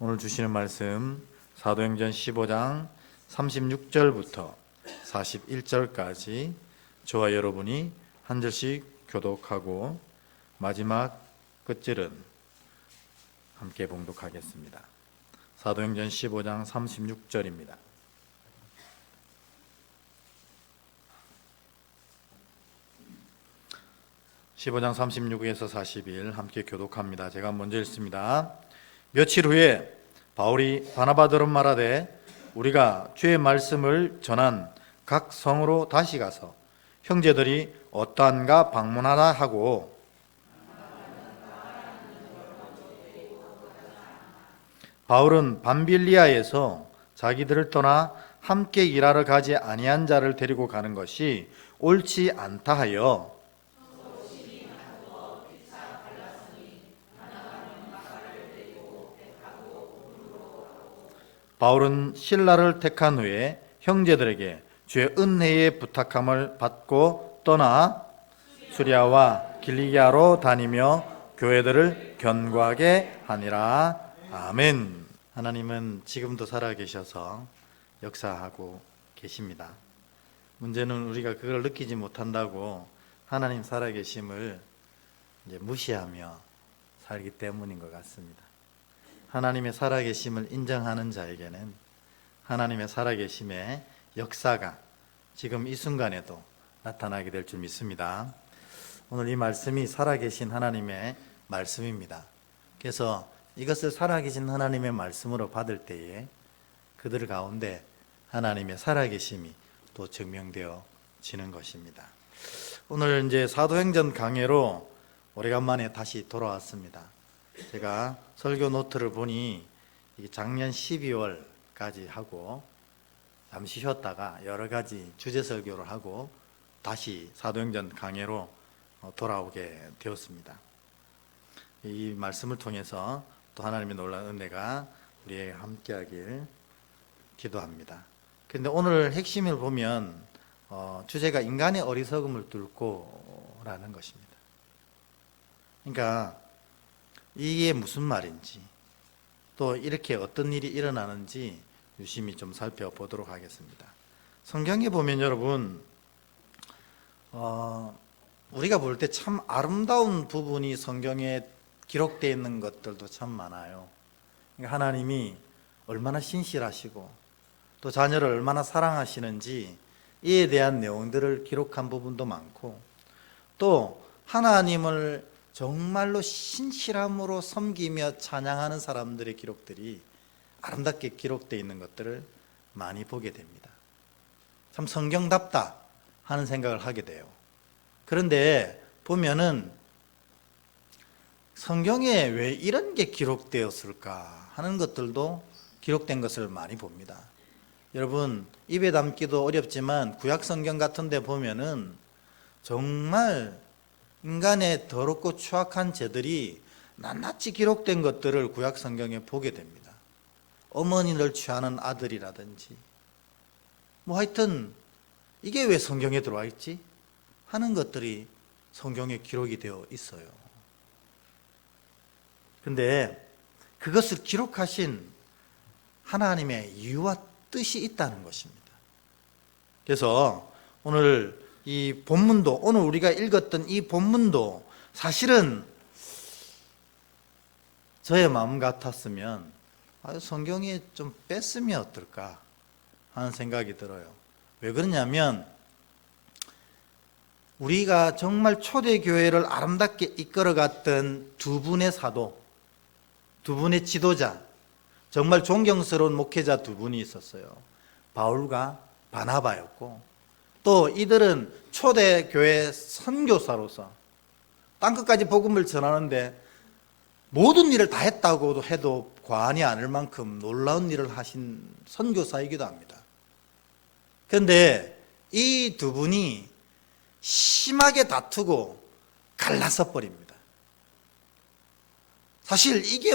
오늘 주시는 말씀 사도행전 15장 36절부터 41절까지 저와 여러분이 한 절씩 교독하고 마지막 끝절은 함께 봉독하겠습니다. 사도행전 15장 36절입니다. (15장 36에서 41) 함께 교독합니다. 제가 먼저 읽습니다. 며칠 후에 바울이 바나바더러 말하되 우리가 주의 말씀을 전한 각 성으로 다시 가서 형제들이 어떠한가 방문하라 하고, 바울은 밤빌리아에서 자기들을 떠나 함께 일하러 가지 아니한 자를 데리고 가는 것이 옳지 않다 하여 바울은 신라를 택한 후에 형제들에게 주의 은혜의 부탁함을 받고 떠나 수리아와 길리기아로 다니며 교회들을 견고하게 하니라. 아멘. 하나님은 지금도 살아계셔서 역사하고 계십니다. 문제는 우리가 그걸 느끼지 못한다고 하나님 살아계심을 이제 무시하며 살기 때문인 것 같습니다. 하나님의 살아계심을 인정하는 자에게는 하나님의 살아계심의 역사가 지금 이 순간에도 나타나게 될 줄 믿습니다. 오늘 이 말씀이 살아계신 하나님의 말씀입니다. 그래서 이것을 살아계신 하나님의 말씀으로 받을 때에 그들 가운데 하나님의 살아계심이 또 증명되어지는 것입니다. 오늘 이제 사도행전 강해로 오래간만에 다시 돌아왔습니다. 제가 설교 노트를 보니 작년 12월까지 하고 잠시 쉬었다가 여러 가지 주제 설교를 하고 다시 사도행전 강해로 돌아오게 되었습니다. 이 말씀을 통해서 또 하나님의 놀라운 은혜가 우리에게 함께하길 기도합니다. 그런데 오늘 핵심을 보면 주제가 인간의 어리석음을 뚫고라는 것입니다. 그러니까 이게 무슨 말인지 또 이렇게 어떤 일이 일어나는지 유심히 좀 살펴보도록 하겠습니다. 성경에 보면 여러분 우리가 볼 때 참 아름다운 부분이 성경에 기록되어 있는 것들도 참 많아요. 그러니까 하나님이 얼마나 신실하시고 또 자녀를 얼마나 사랑하시는지 이에 대한 내용들을 기록한 부분도 많고, 또 하나님을 정말로 신실함으로 섬기며 찬양하는 사람들의 기록들이 아름답게 기록되어 있는 것들을 많이 보게 됩니다. 참 성경답다 하는 생각을 하게 돼요. 그런데 보면은 성경에 왜 이런 게 기록되었을까 하는 것들도 기록된 것을 많이 봅니다. 여러분 입에 담기도 어렵지만 구약 성경 같은 데 보면은 정말 인간의 더럽고 추악한 죄들이 낱낱이 기록된 것들을 구약 성경에 보게 됩니다. 어머니를 취하는 아들이라든지 하여튼 이게 왜 성경에 들어와 있지? 하는 것들이 성경에 기록이 되어 있어요. 근데 그것을 기록하신 하나님의 이유와 뜻이 있다는 것입니다. 그래서 오늘 이 본문도, 오늘 우리가 읽었던 이 본문도 사실은 저의 마음 같았으면 성경에 좀 뺐으면 어떨까 하는 생각이 들어요. 왜 그러냐면 우리가 정말 초대교회를 아름답게 이끌어갔던 두 분의 사도, 두 분의 지도자, 정말 존경스러운 목회자 두 분이 있었어요. 바울과 바나바였고, 또 이들은 초대교회 선교사로서 땅끝까지 복음을 전하는데 모든 일을 다 했다고 해도 과언이 아닐 만큼 놀라운 일을 하신 선교사이기도 합니다. 그런데 이 두 분이 심하게 다투고 갈라서 버립니다. 사실 이게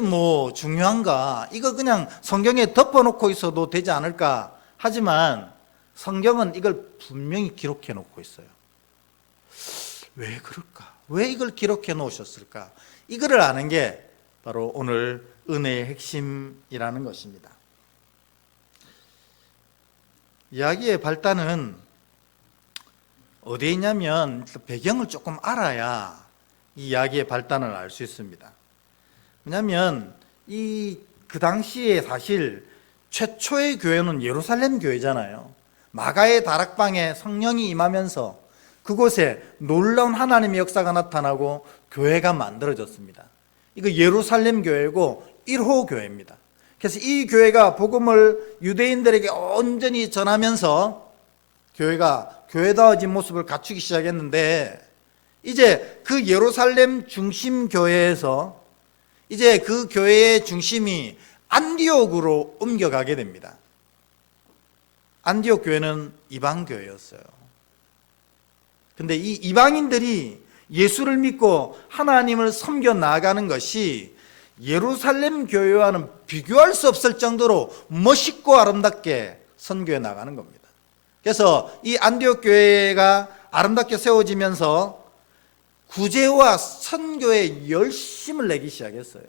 중요한가? 이거 그냥 성경에 덮어놓고 있어도 되지 않을까? 하지만 성경은 이걸 분명히 기록해 놓고 있어요. 왜 그럴까? 왜 이걸 기록해 놓으셨을까? 이거를 아는 게 바로 오늘 은혜의 핵심이라는 것입니다. 이야기의 발단은 어디에 있냐면 배경을 조금 알아야 이 이야기의 발단을 알 수 있습니다. 왜냐하면 그 당시에 사실 최초의 교회는 예루살렘 교회잖아요. 마가의 다락방에 성령이 임하면서 그곳에 놀라운 하나님의 역사가 나타나고 교회가 만들어졌습니다. 이거 예루살렘 교회고 1호 교회입니다. 그래서 이 교회가 복음을 유대인들에게 온전히 전하면서 교회가 교회다워진 모습을 갖추기 시작했는데, 이제 그 예루살렘 중심 교회에서 이제 그 교회의 중심이 안디옥으로 옮겨가게 됩니다. 안디옥 교회는 이방 교회였어요. 근데 이 이방인들이 예수를 믿고 하나님을 섬겨 나아가는 것이 예루살렘 교회와는 비교할 수 없을 정도로 멋있고 아름답게 선교해 나가는 겁니다. 그래서 이 안디옥 교회가 아름답게 세워지면서 구제와 선교에 열심을 내기 시작했어요.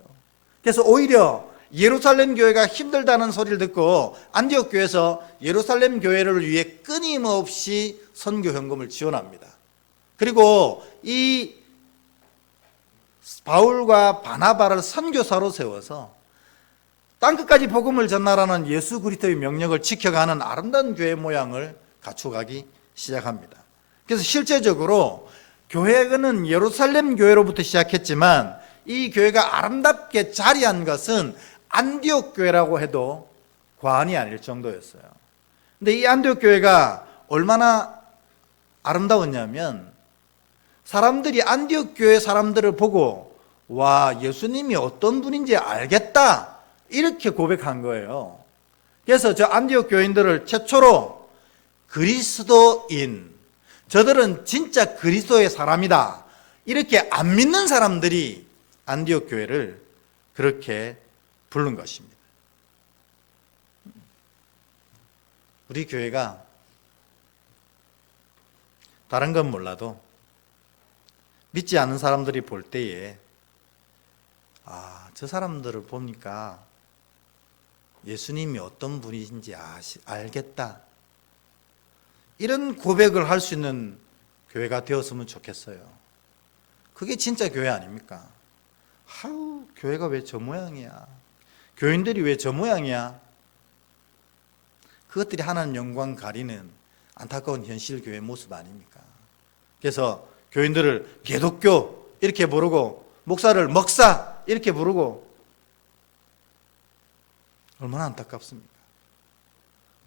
그래서 오히려 예루살렘 교회가 힘들다는 소리를 듣고 안디옥 교회에서 예루살렘 교회를 위해 끊임없이 선교 헌금을 지원합니다. 그리고 이 바울과 바나바를 선교사로 세워서 땅끝까지 복음을 전하라는 예수 그리스도의 명령을 지켜가는 아름다운 교회 모양을 갖춰가기 시작합니다. 그래서 실제적으로 교회는 예루살렘 교회로부터 시작했지만 이 교회가 아름답게 자리한 것은 안디옥 교회라고 해도 과언이 아닐 정도였어요. 근데 이 안디옥 교회가 얼마나 아름다웠냐면 사람들이 안디옥 교회 사람들을 보고 와, 예수님이 어떤 분인지 알겠다 이렇게 고백한 거예요. 그래서 저 안디옥 교인들을 최초로 그리스도인, 저들은 진짜 그리스도의 사람이다 이렇게 안 믿는 사람들이 안디옥 교회를 그렇게 부른 것입니다. 우리 교회가 다른 건 몰라도 믿지 않는 사람들이 볼 때에 저 사람들을 보니까 예수님이 어떤 분인지 알겠다 이런 고백을 할 수 있는 교회가 되었으면 좋겠어요. 그게 진짜 교회 아닙니까? 교회가 왜 저 모양이야? 교인들이 왜 저 모양이야? 그것들이 하나님 영광 가리는 안타까운 현실 교회 모습 아닙니까? 그래서 교인들을 개독교 이렇게 부르고 목사를 먹사 이렇게 부르고 얼마나 안타깝습니까?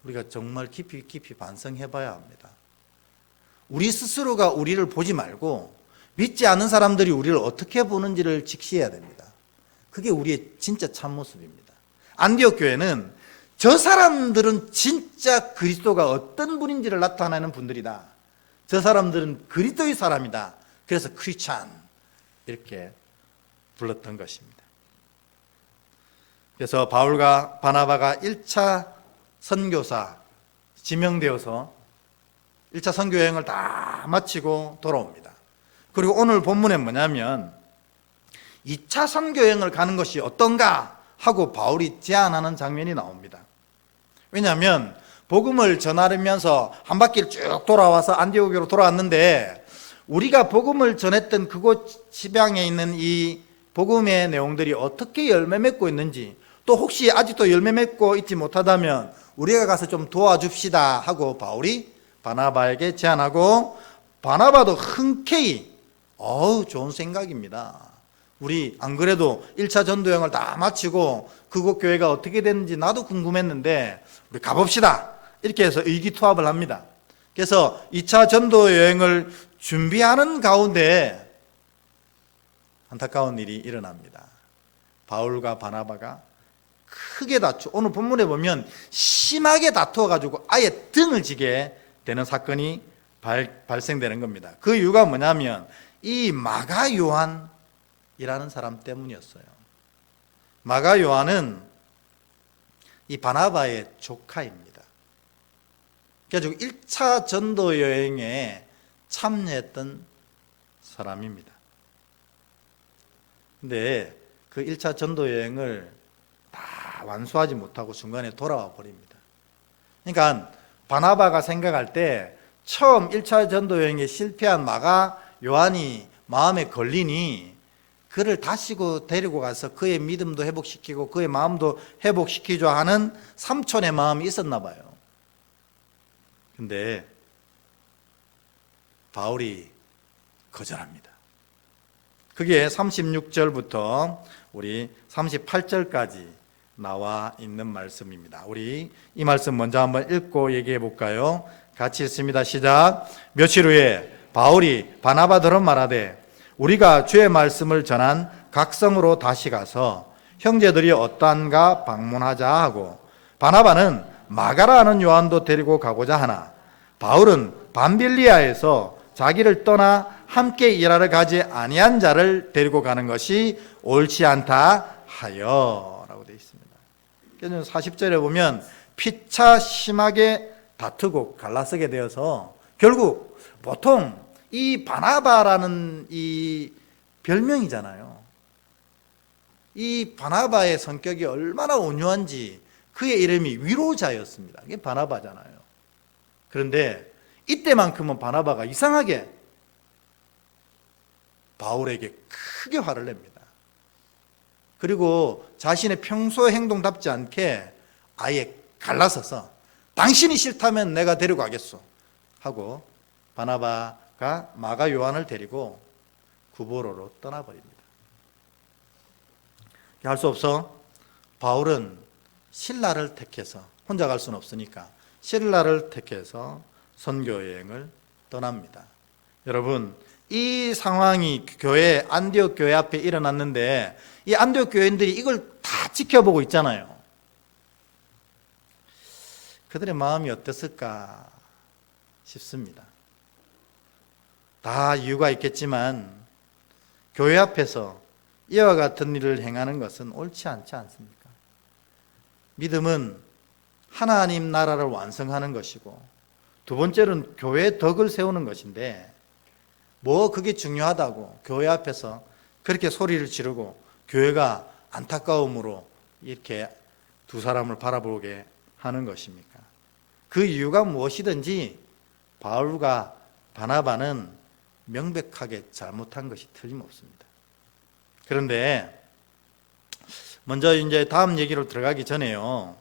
우리가 정말 깊이 반성해 봐야 합니다. 우리 스스로가 우리를 보지 말고 믿지 않는 사람들이 우리를 어떻게 보는지를 직시해야 됩니다. 그게 우리의 진짜 참모습입니다. 안디옥 교회는 저 사람들은 진짜 그리스도가 어떤 분인지를 나타내는 분들이다. 저 사람들은 그리스도의 사람이다. 그래서 크리스찬 이렇게 불렀던 것입니다. 그래서 바울과 바나바가 1차 선교사 지명되어서 1차 선교 여행을 다 마치고 돌아옵니다. 그리고 오늘 본문에 뭐냐면 2차 선교 여행을 가는 것이 어떤가 하고 바울이 제안하는 장면이 나옵니다. 왜냐하면 복음을 전하면서 한 바퀴를 쭉 돌아와서 안디옥으로 돌아왔는데 우리가 복음을 전했던 그곳 지방에 있는 이 복음의 내용들이 어떻게 열매 맺고 있는지, 또 혹시 아직도 열매 맺고 있지 못하다면 우리가 가서 좀 도와줍시다 하고 바울이 바나바에게 제안하고, 바나바도 흔쾌히 좋은 생각입니다. 우리 안 그래도 1차 전도여행을 다 마치고 그곳 교회가 어떻게 됐는지 나도 궁금했는데 우리 가봅시다 이렇게 해서 의기투합을 합니다. 그래서 2차 전도여행을 준비하는 가운데 안타까운 일이 일어납니다. 바울과 바나바가 크게 오늘 본문에 보면 심하게 다투어가지고 아예 등을 지게 되는 사건이 발생되는 겁니다. 그 이유가 뭐냐면 이 마가 요한이라는 사람 때문이었어요. 마가 요한은 이 바나바의 조카입니다. 그래서 1차 전도 여행에 참여했던 사람입니다. 근데 그 1차 전도 여행을 다 완수하지 못하고 중간에 돌아와 버립니다. 그러니까 바나바가 생각할 때 처음 1차 전도 여행에 실패한 마가 요한이 마음에 걸리니 그를 다시고 데리고 가서 그의 믿음도 회복시키고 그의 마음도 회복시키자 하는 삼촌의 마음이 있었나 봐요. 근데 바울이 거절합니다. 그게 36절부터 우리 38절까지 나와 있는 말씀입니다. 우리 이 말씀 먼저 한번 읽고 얘기해 볼까요? 같이 읽습니다. 시작. 며칠 후에 바울이 바나바더러 말하되 우리가 주의 말씀을 전한 각성으로 다시 가서 형제들이 어떠한가 방문하자 하고 바나바는 마가라 하는 요한도 데리고 가고자 하나 바울은 밤빌리아에서 자기를 떠나 함께 일하러 가지 아니한 자를 데리고 가는 것이 옳지 않다 하여 라고 되어 있습니다. 그래서 40절에 보면 피차 심하게 다투고 갈라서게 되어서 결국 보통 이 바나바라는 이 별명이잖아요. 이 바나바의 성격이 얼마나 온유한지 그의 이름이 위로자였습니다. 이게 바나바잖아요. 그런데 이때만큼은 바나바가 이상하게 바울에게 크게 화를 냅니다. 그리고 자신의 평소 행동답지 않게 아예 갈라서서 당신이 싫다면 내가 데려가겠소 하고 바나바가 마가 요한을 데리고 구보로로 떠나버립니다. 할 수 없어 바울은 실라를 택해서 혼자 갈 수는 없으니까 실라를 택해서 선교 여행을 떠납니다. 여러분 이 상황이 교회 안디옥 교회 앞에 일어났는데 이 안디옥 교회인들이 이걸 다 지켜보고 있잖아요. 그들의 마음이 어땠을까 싶습니다. 다 이유가 있겠지만 교회 앞에서 이와 같은 일을 행하는 것은 옳지 않지 않습니까? 믿음은 하나님 나라를 완성하는 것이고 두 번째는 교회의 덕을 세우는 것인데 뭐 그게 중요하다고 교회 앞에서 그렇게 소리를 지르고 교회가 안타까움으로 이렇게 두 사람을 바라보게 하는 것입니까? 그 이유가 무엇이든지 바울과 바나바는 명백하게 잘못한 것이 틀림없습니다. 그런데 먼저 이제 다음 얘기로 들어가기 전에요.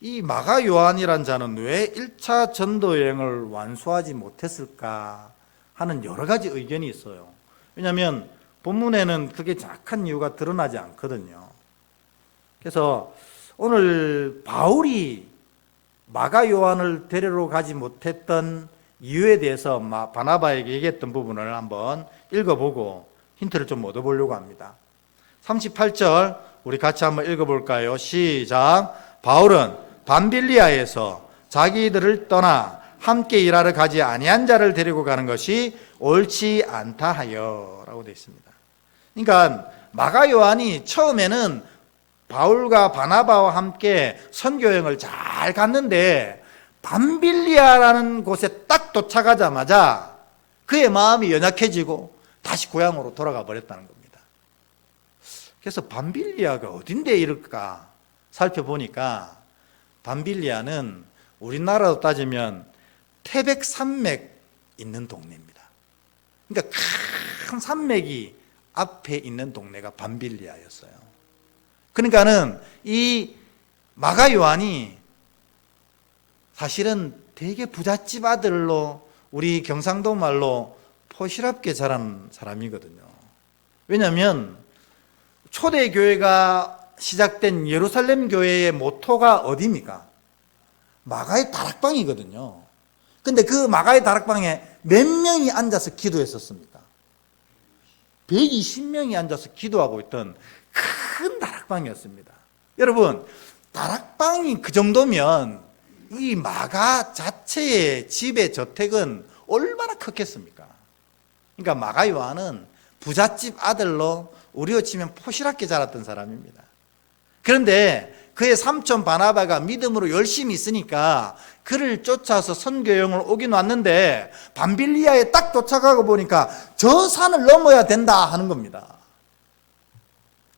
이 마가 요한이란 자는 왜 1차 전도 여행을 완수하지 못했을까 하는 여러 가지 의견이 있어요. 왜냐하면 본문에는 그게 정확한 이유가 드러나지 않거든요. 그래서 오늘 바울이 마가 요한을 데리러 가지 못했던 이유에 대해서 바나바에게 얘기했던 부분을 한번 읽어보고 힌트를 좀 얻어보려고 합니다. 38절 우리 같이 한번 읽어볼까요? 시작. 바울은 밤빌리아에서 자기들을 떠나 함께 일하러 가지 아니한 자를 데리고 가는 것이 옳지 않다 하여 라고 되어 있습니다. 그러니까 마가 요한이 처음에는 바울과 바나바와 함께 선교여행을 잘 갔는데 밤빌리아라는 곳에 딱 도착하자마자 그의 마음이 연약해지고 다시 고향으로 돌아가 버렸다는 겁니다. 그래서 밤빌리아가 어딘데 이럴까 살펴보니까 밤빌리아는 우리나라로 따지면 태백산맥 있는 동네입니다. 그러니까 큰 산맥이 앞에 있는 동네가 밤빌리아였어요. 그러니까는 이 마가 요한이 사실은 되게 부잣집 아들로 우리 경상도 말로 포시랍게 자란 사람이거든요. 왜냐하면 초대교회가 시작된 예루살렘 교회의 모토가 어디입니까? 마가의 다락방이거든요. 근데 그 마가의 다락방에 몇 명이 앉아서 기도했었습니까? 120명이 앉아서 기도하고 있던 큰 다락방이었습니다. 여러분, 다락방이 그 정도면 이 마가 자체의 집의 저택은 얼마나 컸겠습니까? 그러니까 마가 요한은 부잣집 아들로 우리로 치면 포시랍게 자랐던 사람입니다. 그런데 그의 삼촌 바나바가 믿음으로 열심히 있으니까 그를 쫓아서 선교여행을 오긴 왔는데 밤빌리아에 딱 도착하고 보니까 저 산을 넘어야 된다 하는 겁니다.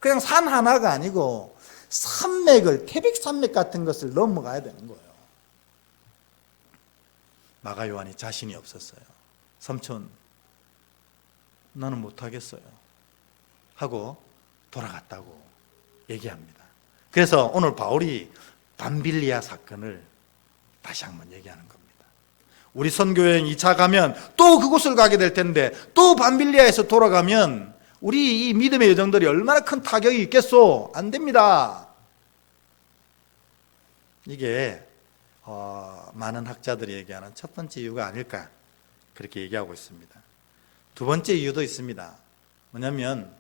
그냥 산 하나가 아니고 산맥을, 태백산맥 같은 것을 넘어가야 되는 거예요. 마가 요한이 자신이 없었어요. 삼촌, 나는 못하겠어요 하고 돌아갔다고 얘기합니다. 그래서 오늘 바울이 밤빌리아 사건을 다시 한번 얘기하는 겁니다. 우리 선교여행 2차 가면 또 그곳을 가게 될 텐데, 또 밤빌리아에서 돌아가면 우리 이 믿음의 여정들이 얼마나 큰 타격이 있겠소? 안 됩니다. 이게 많은 학자들이 얘기하는 첫 번째 이유가 아닐까, 그렇게 얘기하고 있습니다. 두 번째 이유도 있습니다. 뭐냐면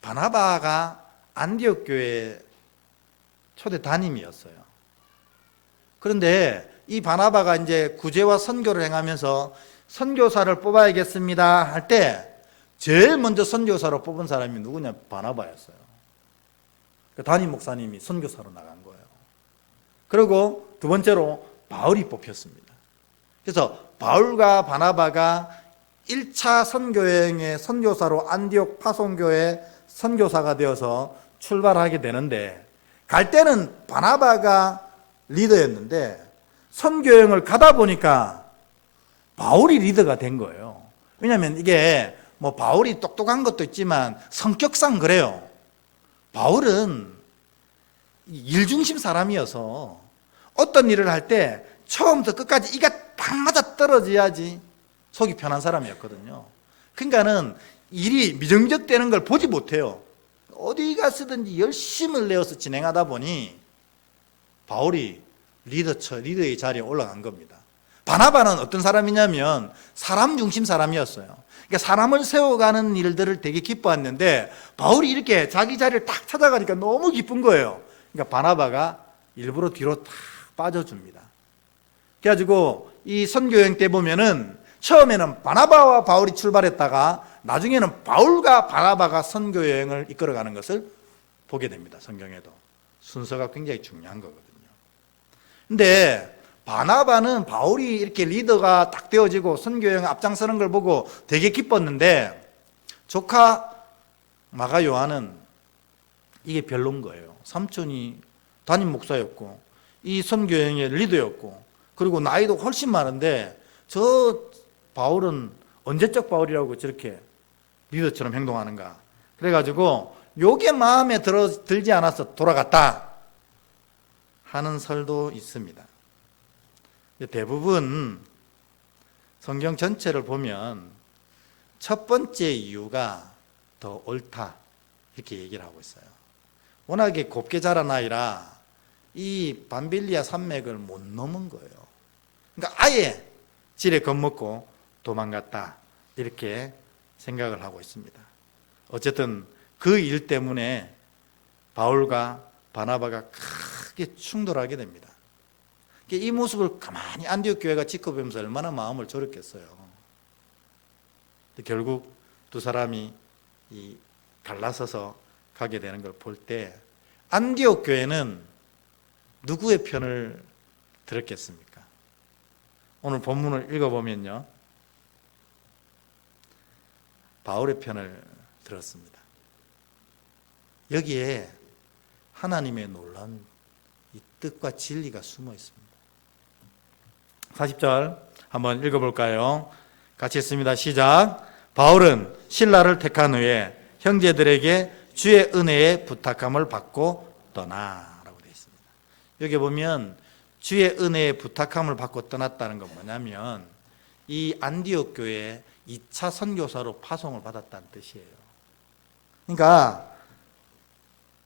바나바가 안디옥 교회 초대 담임이었어요. 그런데 이 바나바가 이제 구제와 선교를 행하면서 선교사를 뽑아야겠습니다 할 때 제일 먼저 선교사로 뽑은 사람이 누구냐? 바나바였어요. 담임 목사님이 선교사로 나간 거예요. 그리고 두 번째로 바울이 뽑혔습니다. 그래서 바울과 바나바가 1차 선교여행의 선교사로 안디옥 파송교회 선교사가 되어서 출발하게 되는데, 갈 때는 바나바가 리더였는데 선교여행을 가다 보니까 바울이 리더가 된 거예요. 왜냐하면 이게 뭐 바울이 똑똑한 것도 있지만 성격상 그래요. 바울은 일중심 사람이어서 어떤 일을 할 때 처음부터 끝까지 이가 딱 맞아 떨어져야지 속이 편한 사람이었거든요. 그러니까는 일이 미정적되는 걸 보지 못해요. 어디 가서든지 열심을 내어서 진행하다 보니 바울이 리더의 자리에 올라간 겁니다. 바나바는 어떤 사람이냐면 사람 중심 사람이었어요. 그러니까 사람을 세워가는 일들을 되게 기뻐했는데 바울이 이렇게 자기 자리를 딱 찾아가니까 너무 기쁜 거예요. 그러니까 바나바가 일부러 뒤로 탁 빠져줍니다. 그래가지고 이 선교여행 때 보면은 처음에는 바나바와 바울이 출발했다가 나중에는 바울과 바나바가 선교여행을 이끌어가는 것을 보게 됩니다. 성경에도 순서가 굉장히 중요한 거거든요. 근데 바나바는 바울이 이렇게 리더가 딱 되어지고 선교여행 앞장서는 걸 보고 되게 기뻤는데, 조카 마가 요한은 이게 별론 거예요. 삼촌이 담임 목사였고 이 선교여행의 리더였고 그리고 나이도 훨씬 많은데 저 바울은 언제적 바울이라고 저렇게 리더처럼 행동하는가. 그래가지고 요게 마음에 들지 않아서 돌아갔다 하는 설도 있습니다. 대부분 성경 전체를 보면 첫 번째 이유가 더 옳다 이렇게 얘기를 하고 있어요. 워낙에 곱게 자란 아이라 이 밤빌리아 산맥을 못 넘은 거예요. 그러니까 아예 지레 겁먹고 도망갔다 이렇게 생각을 하고 있습니다. 어쨌든 그 일 때문에 바울과 바나바가 크게 충돌하게 됩니다. 이 모습을 가만히 안디옥 교회가 지켜보면서 얼마나 마음을 졸였겠어요. 결국 두 사람이 갈라서서 가게 되는 걸 볼 때 안디옥 교회는 누구의 편을 들었겠습니까? 오늘 본문을 읽어보면요, 바울의 편을 들었습니다. 여기에 하나님의 놀라운 이 뜻과 진리가 숨어 있습니다. 40절 한번 읽어볼까요? 같이 했습니다. 시작. 바울은 신라를 택한 후에 형제들에게 주의 은혜에 부탁함을 받고 떠나라고 되어 있습니다. 여기 보면 주의 은혜에 부탁함을 받고 떠났다는 건 뭐냐면 이 안디옥 교회에 2차 선교사로 파송을 받았다는 뜻이에요. 그러니까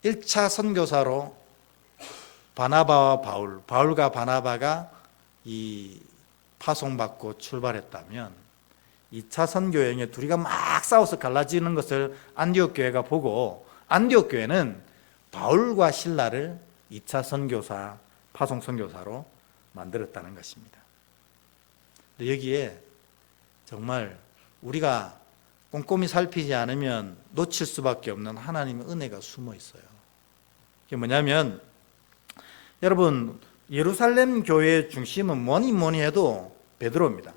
1차 선교사로 바나바와 바울과 바나바가 이 파송받고 출발했다면 2차 선교여행에 둘이가 막 싸워서 갈라지는 것을 안디옥 교회가 보고 안디옥 교회는 바울과 신라를 2차 선교사, 파송 선교사로 만들었다는 것입니다. 근데 여기에 정말 우리가 꼼꼼히 살피지 않으면 놓칠 수밖에 없는 하나님의 은혜가 숨어 있어요. 그게 뭐냐면 여러분 예루살렘 교회의 중심은 뭐니 해도 베드로입니다.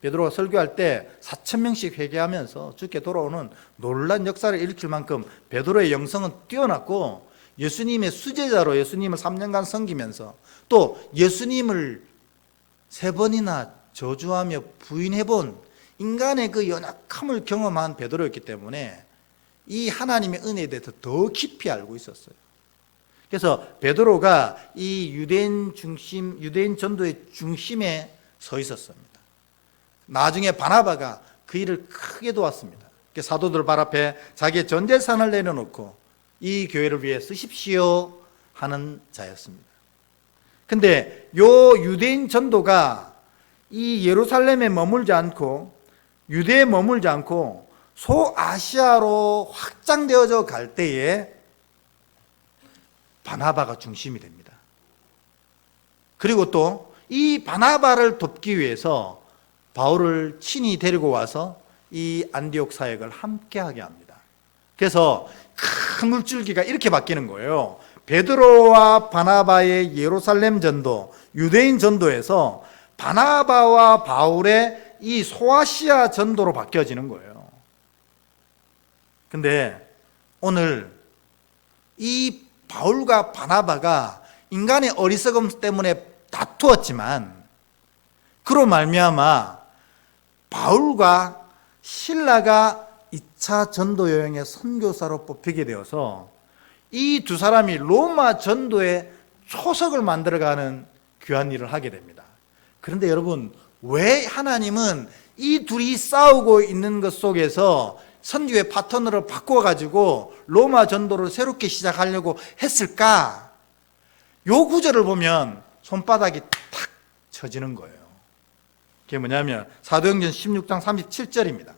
베드로가 설교할 때 4,000명씩 회개하면서 주께 돌아오는 놀란 역사를 일으킬 만큼 베드로의 영성은 뛰어났고, 예수님의 수제자로 예수님을 3년간 섬기면서 또 예수님을 3번이나 저주하며 부인해본 인간의 그 연약함을 경험한 베드로였기 때문에 이 하나님의 은혜에 대해서 더 깊이 알고 있었어요. 그래서 베드로가 이 유대인 전도의 중심에 서 있었습니다. 나중에 바나바가 그 일을 크게 도왔습니다. 사도들 발 앞에 자기의 전 재산을 내려놓고 이 교회를 위해 쓰십시오 하는 자였습니다. 근데 요 유대인 전도가 이 예루살렘에 머물지 않고 유대에 머물지 않고 소아시아로 확장되어져 갈 때에 바나바가 중심이 됩니다. 그리고 또 이 바나바를 돕기 위해서 바울을 친히 데리고 와서 이 안디옥 사역을 함께하게 합니다. 그래서 큰 물줄기가 이렇게 바뀌는 거예요. 베드로와 바나바의 예루살렘 전도, 유대인 전도에서 바나바와 바울의 이 소아시아 전도로 바뀌어지는 거예요. 근데 오늘 이 바울과 바나바가 인간의 어리석음 때문에 다투었지만 그로 말미암아 바울과 실라가 2차 전도 여행의 선교사로 뽑히게 되어서 이 두 사람이 로마 전도의 초석을 만들어가는 귀한 일을 하게 됩니다. 그런데 여러분, 왜 하나님은 이 둘이 싸우고 있는 것 속에서 선교의 파트너를 바꿔가지고 로마 전도를 새롭게 시작하려고 했을까? 요 구절을 보면 손바닥이 탁 쳐지는 거예요. 그게 뭐냐면 사도행전 16장 37절입니다.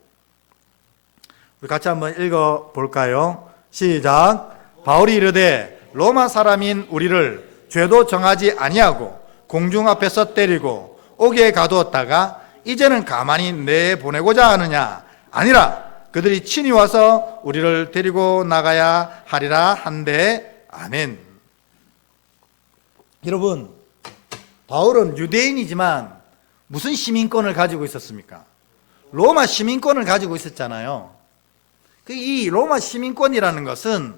우리 같이 한번 읽어볼까요? 시작. 바울이 이르되 로마 사람인 우리를 죄도 정하지 아니하고 공중 앞에서 때리고 옥에 가두었다가 이제는 가만히 내보내고자 하느냐? 아니라 그들이 친히 와서 우리를 데리고 나가야 하리라 한데 아멘. 여러분, 바울은 유대인이지만 무슨 시민권을 가지고 있었습니까? 로마 시민권을 가지고 있었잖아요. 이 로마 시민권이라는 것은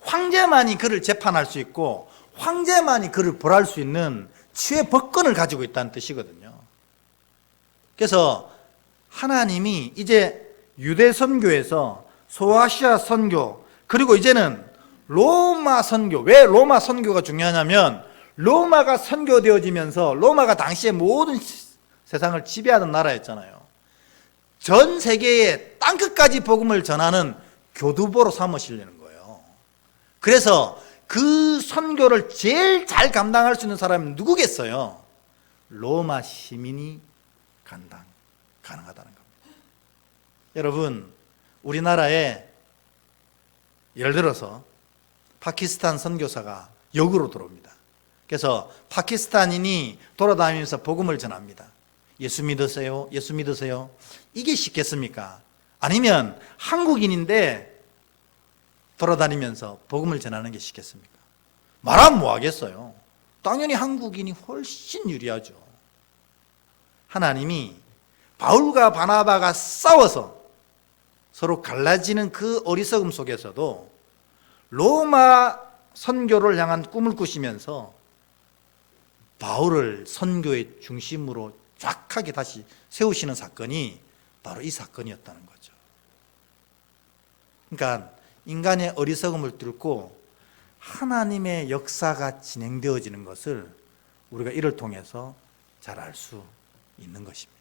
황제만이 그를 재판할 수 있고 황제만이 그를 벌할 수 있는 치의 법권을 가지고 있다는 뜻이거든요. 그래서 하나님이 이제 유대 선교에서 소아시아 선교, 그리고 이제는 로마 선교. 왜 로마 선교가 중요하냐면 로마가 선교되어지면서 로마가 당시에 모든 세상을 지배하던 나라였잖아요. 전 세계의 땅끝까지 복음을 전하는 교두보로 삼으시려는 거예요. 그래서 그 선교를 제일 잘 감당할 수 있는 사람은 누구겠어요? 로마 시민이 가능하다는 겁니다. 여러분, 우리나라에 예를 들어서 파키스탄 선교사가 역으로 들어옵니다. 그래서 파키스탄인이 돌아다니면서 복음을 전합니다. 예수 믿으세요? 예수 믿으세요? 이게 쉽겠습니까? 아니면 한국인인데 돌아다니면서 복음을 전하는 게 쉽겠습니까? 말하면 뭐 하겠어요? 당연히 한국인이 훨씬 유리하죠. 하나님이 바울과 바나바가 싸워서 서로 갈라지는 그 어리석음 속에서도 로마 선교를 향한 꿈을 꾸시면서 바울을 선교의 중심으로 쫙하게 다시 세우시는 사건이 바로 이 사건이었다는 거죠. 그러니까 인간의 어리석음을 뚫고 하나님의 역사가 진행되어지는 것을 우리가 이를 통해서 잘 알 수 있는 것입니다.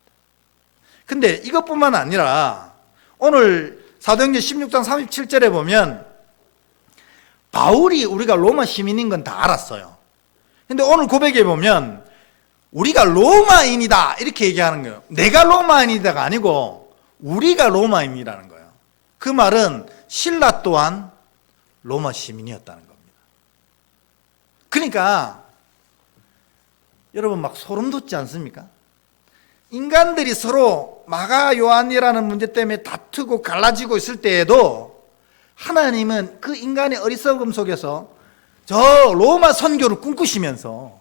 근데 이것뿐만 아니라 오늘 사도행전 16장 37절에 보면 바울이 우리가 로마 시민인 건 다 알았어요. 근데 오늘 고백에 보면 우리가 로마인이다 이렇게 얘기하는 거예요. 내가 로마인이다가 아니고 우리가 로마인이라는 거예요. 그 말은 실라 또한 로마 시민이었다는 겁니다. 그러니까 여러분 막 소름 돋지 않습니까? 인간들이 서로 마가 요한이라는 문제 때문에 다투고 갈라지고 있을 때에도 하나님은 그 인간의 어리석음 속에서 저 로마 선교를 꿈꾸시면서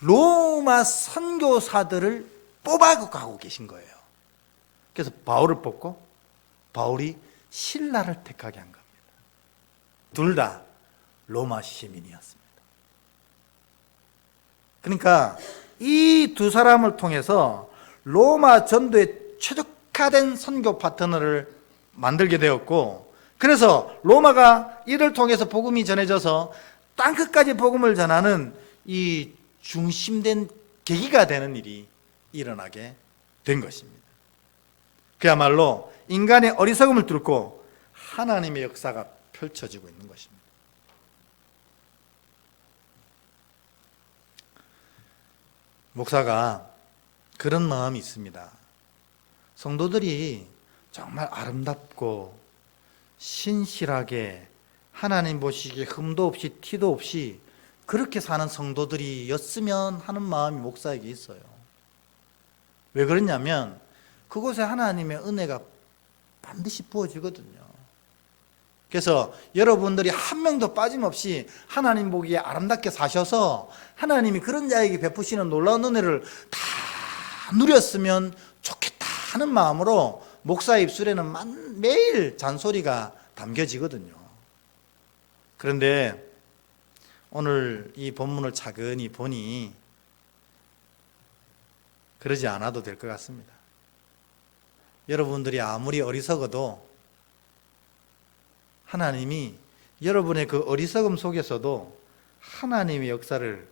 로마 선교사들을 뽑아가고 계신 거예요. 그래서 바울을 뽑고 바울이 실라를 택하게 한 겁니다. 둘 다 로마 시민이었습니다. 그러니까 이 두 사람을 통해서 로마 전도에 최적화된 선교 파트너를 만들게 되었고, 그래서 로마가 이를 통해서 복음이 전해져서 땅끝까지 복음을 전하는 이 중심된 계기가 되는 일이 일어나게 된 것입니다. 그야말로 인간의 어리석음을 뚫고 하나님의 역사가 펼쳐지고 있는 것입니다. 목사가 그런 마음이 있습니다. 성도들이 정말 아름답고 신실하게 하나님 보시기에 흠도 없이 티도 없이 그렇게 사는 성도들이었으면 하는 마음이 목사에게 있어요. 왜 그러냐면 그곳에 하나님의 은혜가 반드시 부어지거든요. 그래서 여러분들이 한 명도 빠짐없이 하나님 보기에 아름답게 사셔서 하나님이 그런 자에게 베푸시는 놀라운 은혜를 다 누렸으면 좋겠다 하는 마음으로 목사의 입술에는 매일 잔소리가 담겨지거든요. 그런데 오늘 이 본문을 차근히 보니 그러지 않아도 될 것 같습니다. 여러분들이 아무리 어리석어도 하나님이 여러분의 그 어리석음 속에서도 하나님의 역사를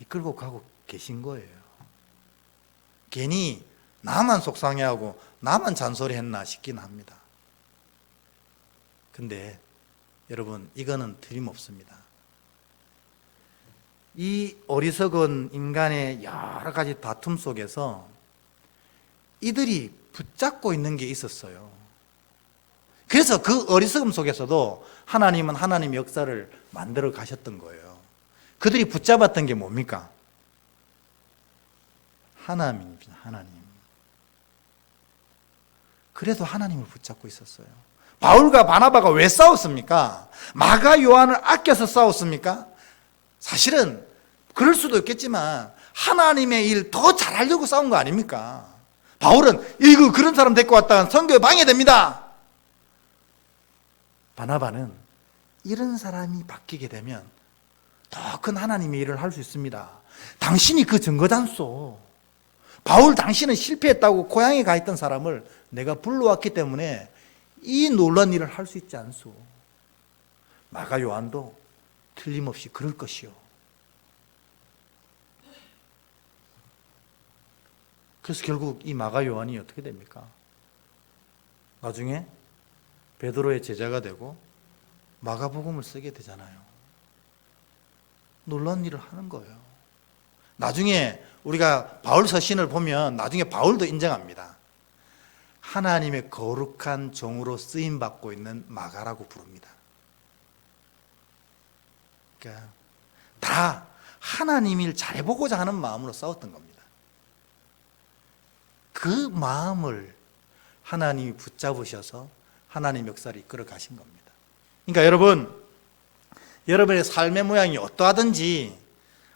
이끌고 가고 계신 거예요. 괜히 나만 속상해하고 나만 잔소리했나 싶긴 합니다. 근데 여러분, 이거는 틀림없습니다. 이 어리석은 인간의 여러 가지 다툼 속에서 이들이 붙잡고 있는 게 있었어요. 그래서 그 어리석음 속에서도 하나님은 하나님의 역사를 만들어 가셨던 거예요. 그들이 붙잡았던 게 뭡니까? 하나님입니다. 하나님. 그래도 하나님을 붙잡고 있었어요. 바울과 바나바가 왜 싸웠습니까? 마가 요한을 아껴서 싸웠습니까? 사실은 그럴 수도 있겠지만 하나님의 일 더 잘하려고 싸운 거 아닙니까? 바울은 이거 그런 사람 데리고 왔다가 선교에 방해됩니다. 바나바는 이런 사람이 바뀌게 되면 더 큰 하나님의 일을 할 수 있습니다. 당신이 그 증거단소. 바울, 당신은 실패했다고 고향에 가 있던 사람을 내가 불러왔기 때문에 이 놀라운 일을 할 수 있지 않소. 마가 요한도 틀림없이 그럴 것이요. 그래서 결국 이 마가 요한이 어떻게 됩니까? 나중에 베드로의 제자가 되고 마가복음을 쓰게 되잖아요. 놀라운 일을 하는 거예요. 나중에 우리가 바울 서신을 보면 나중에 바울도 인정합니다. 하나님의 거룩한 종으로 쓰임받고 있는 마가라고 부릅니다. 그러니까 다 하나님 일 잘해보고자 하는 마음으로 싸웠던 겁니다. 그 마음을 하나님이 붙잡으셔서 하나님 역사를 이끌어 가신 겁니다. 그러니까 여러분의 삶의 모양이 어떠하든지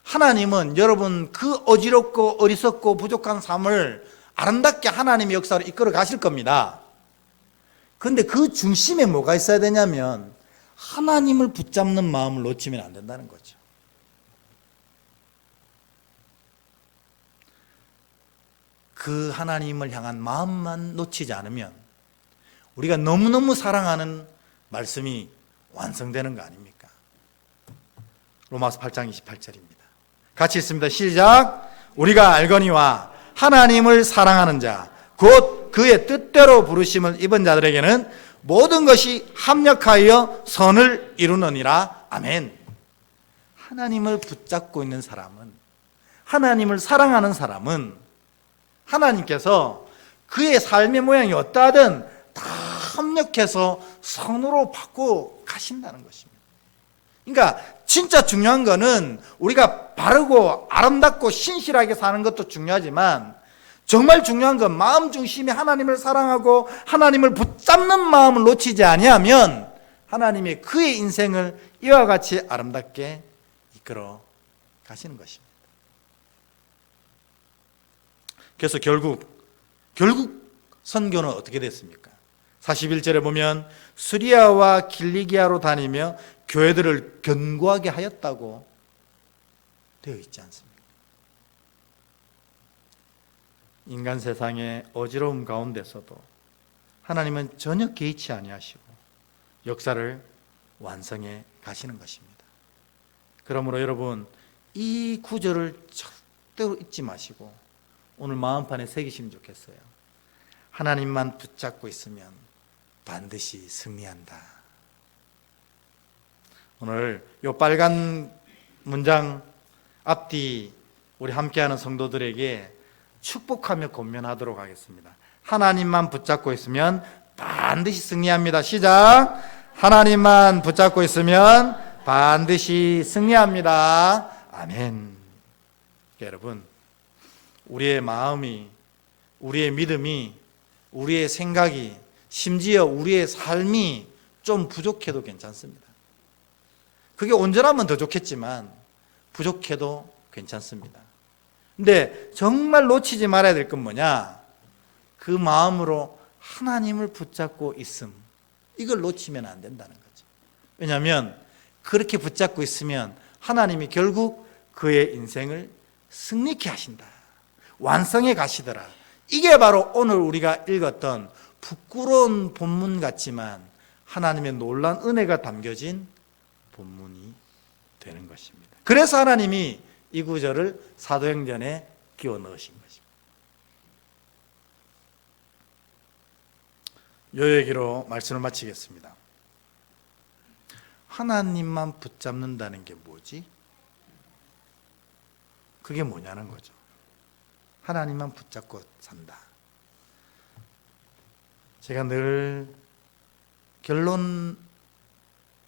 하나님은 여러분 그 어지럽고 어리석고 부족한 삶을 아름답게 하나님의 역사로 이끌어 가실 겁니다. 그런데 그 중심에 뭐가 있어야 되냐면 하나님을 붙잡는 마음을 놓치면 안 된다는 거죠. 그 하나님을 향한 마음만 놓치지 않으면 우리가 너무너무 사랑하는 말씀이 완성되는 거 아닙니까? 로마서 8장 28절입니다. 같이 읽습니다. 시작. 우리가 알거니와 하나님을 사랑하는 자, 곧 그의 뜻대로 부르심을 입은 자들에게는 모든 것이 합력하여 선을 이루느니라. 아멘. 하나님을 붙잡고 있는 사람은, 하나님을 사랑하는 사람은 하나님께서 그의 삶의 모양이 어떠하든 다 합력해서 선으로 바꾸어 가신다는 것입니다. 그러니까 진짜 중요한 거는 우리가 바르고 아름답고 신실하게 사는 것도 중요하지만 정말 중요한 건 마음 중심에 하나님을 사랑하고 하나님을 붙잡는 마음을 놓치지 아니하면 하나님의 그의 인생을 이와 같이 아름답게 이끌어 가시는 것입니다. 그래서 결국 선교는 어떻게 됐습니까? 41절에 보면 수리아와 길리기아로 다니며 교회들을 견고하게 하였다고 되어 있지 않습니까? 인간 세상의 어지러움 가운데서도 하나님은 전혀 개의치 아니하시고 역사를 완성해 가시는 것입니다. 그러므로 여러분, 이 구절을 절대로 잊지 마시고 오늘 마음판에 새기시면 좋겠어요. 하나님만 붙잡고 있으면 반드시 승리한다. 오늘 이 빨간 문장 앞뒤 우리 함께하는 성도들에게 축복하며 권면하도록 하겠습니다. 하나님만 붙잡고 있으면 반드시 승리합니다. 시작. 하나님만 붙잡고 있으면 반드시 승리합니다. 아멘. 여러분, 우리의 마음이, 우리의 믿음이, 우리의 생각이, 심지어 우리의 삶이 좀 부족해도 괜찮습니다. 그게 온전하면 더 좋겠지만 부족해도 괜찮습니다. 근데 정말 놓치지 말아야 될 건 뭐냐? 그 마음으로 하나님을 붙잡고 있음. 이걸 놓치면 안 된다는 거죠. 왜냐하면 그렇게 붙잡고 있으면 하나님이 결국 그의 인생을 승리케 하신다. 완성해 가시더라. 이게 바로 오늘 우리가 읽었던 부끄러운 본문 같지만 하나님의 놀라운 은혜가 담겨진 본문이 되는 것입니다. 그래서 하나님이 이 구절을 사도행전에 끼워 넣으신 것입니다. 요 얘기로 말씀을 마치겠습니다. 하나님만 붙잡는다는 게 뭐지? 그게 뭐냐는 거죠. 하나님만 붙잡고 산다. 제가 늘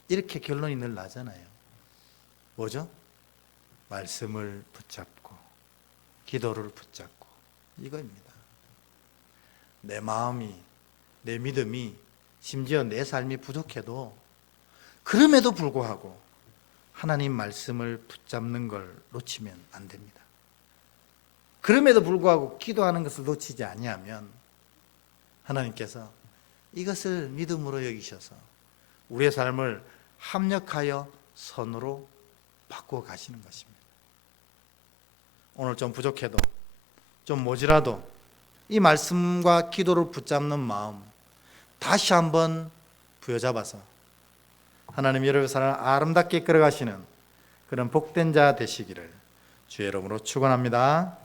이렇게 결론이 늘 나잖아요. 뭐죠? 말씀을 붙잡고 기도를 붙잡고 이거입니다. 내 마음이, 내 믿음이, 심지어 내 삶이 부족해도 그럼에도 불구하고 하나님 말씀을 붙잡는 걸 놓치면 안 됩니다. 그럼에도 불구하고 기도하는 것을 놓치지 아니하면 하나님께서 이것을 믿음으로 여기셔서 우리의 삶을 합력하여 선으로 바꾸어 가시는 것입니다. 오늘 좀 부족해도, 좀 모자라도 이 말씀과 기도를 붙잡는 마음 다시 한번 부여잡아서 하나님 여러분의 삶을 아름답게 끌어가시는 그런 복된 자 되시기를 주의 이름으로 축원합니다.